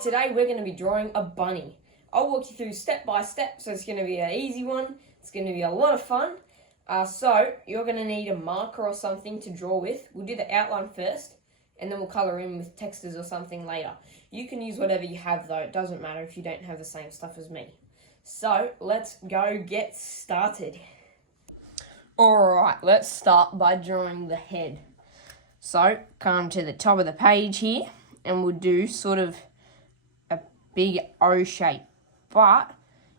today we're going to be drawing a bunny. I'll walk you through step by step, so it's going to be an easy one. It's going to be a lot of fun. So you're going to need a marker or something to draw with. We'll do the outline first, and then we'll colour in with textures or something later. You can use whatever you have though. It doesn't matter if you don't have the same stuff as me. So let's go get started. Alright, let's start by drawing the head. So come to the top of the page here, and we'll do sort of a big O shape. But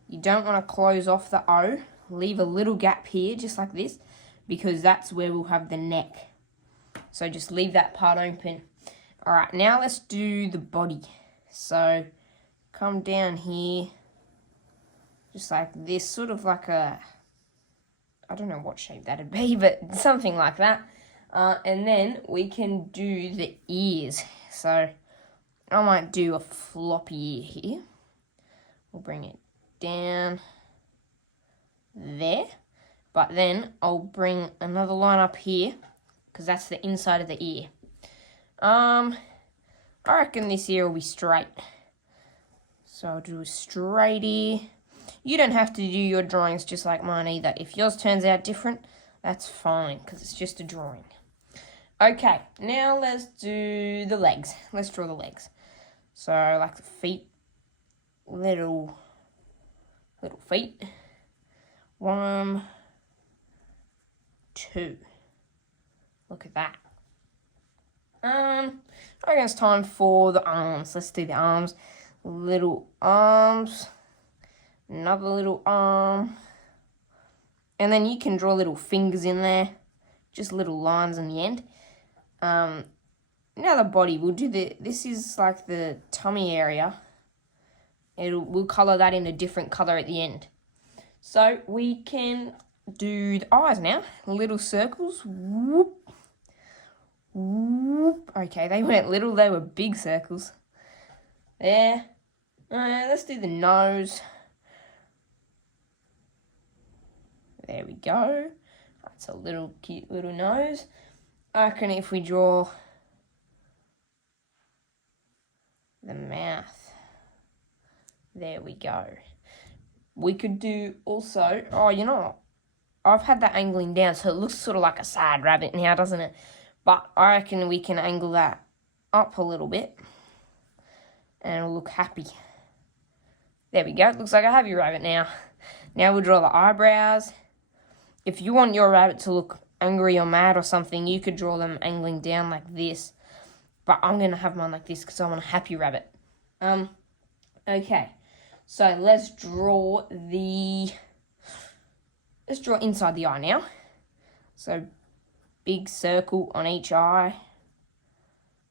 you don't want to close off the O. Leave a little gap here, just like this, because that's where we'll have the neck. So just leave that part open. Alright, now let's do the body. So come down here, just like this, sort of like a, I don't know what shape that'd be, but something like that. And then we can do the ears. So I might do a floppy ear here. We'll bring it down there. But then I'll bring another line up here, because that's the inside of the ear. I reckon this ear will be straight. So I'll do a straight ear. You don't have to do your drawings just like mine either. If yours turns out different, that's fine, because it's just a drawing. Okay, now let's do the legs. Let's draw the legs. So, like the feet, little feet. 1, 2. Look at that. I reckon it's time for the arms. Let's do the arms. Little arms. Another little arm. And then you can draw little fingers in there. Just little lines on the end. Now the body, we'll do this is like the tummy area. We'll colour that in a different colour at the end. So we can do the eyes now. Little circles. Whoop. Whoop. Okay, they weren't little, they were big circles. There. Let's do the nose. There we go. That's a little cute little nose. I reckon if we draw the mouth, there we go. We could do also, I've had that angling down, so it looks sort of like a sad rabbit now, doesn't it? But I reckon we can angle that up a little bit, and it'll look happy. There we go. It looks like a happy rabbit now. Now we'll draw the eyebrows. If you want your rabbit to look angry or mad or something, you could draw them angling down like this. But I'm going to have mine like this because I want a happy rabbit. Okay. So let's draw inside the eye now. So big circle on each eye.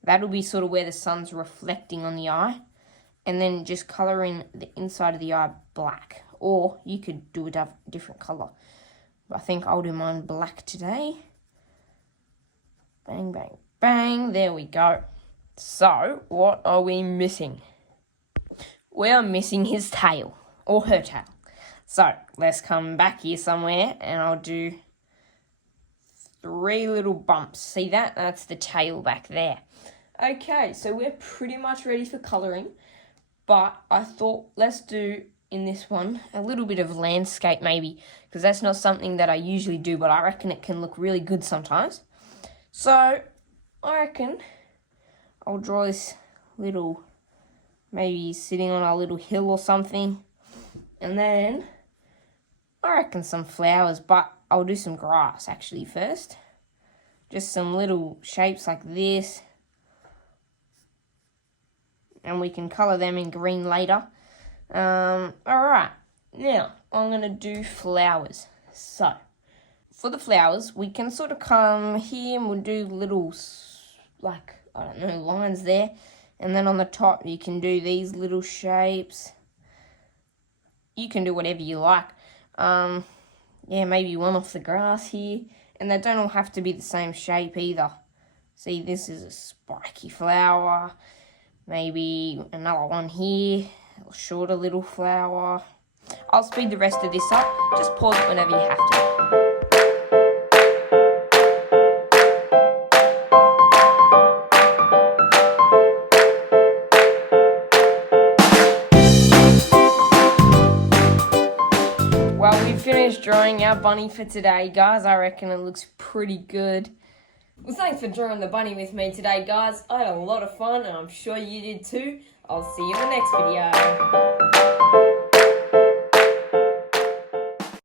That'll be sort of where the sun's reflecting on the eye. And then just colour in the inside of the eye black. Or you could do a different colour. I think I'll do mine black today. Bang, bang, bang. There we go. So, what are we missing? We are missing his tail, or her tail. So, let's come back here somewhere, and I'll do 3 little bumps. See that? That's the tail back there. Okay, so we're pretty much ready for colouring. But I thought, let's do, in this one, a little bit of landscape maybe, because that's not something that I usually do, but I reckon it can look really good sometimes. So I reckon I'll draw this little, maybe sitting on a little hill or something, and then I reckon some flowers, but I'll do some grass actually first. Just some little shapes like this, and we can colour them in green later. Alright, now I'm going to do flowers. So, for the flowers, we can sort of come here and we'll do little, like, I don't know, lines there. And then on the top, you can do these little shapes. You can do whatever you like. Yeah, maybe one off the grass here. And they don't all have to be the same shape either. See, this is a spiky flower. Maybe another one here. A shorter little flower. I'll speed the rest of this up. Just pause it whenever you have to. finished drawing our bunny for today, guys. I reckon it looks pretty good. Well, thanks for drawing the bunny with me today, guys. I had a lot of fun, and I'm sure you did too. I'll see you in the next video.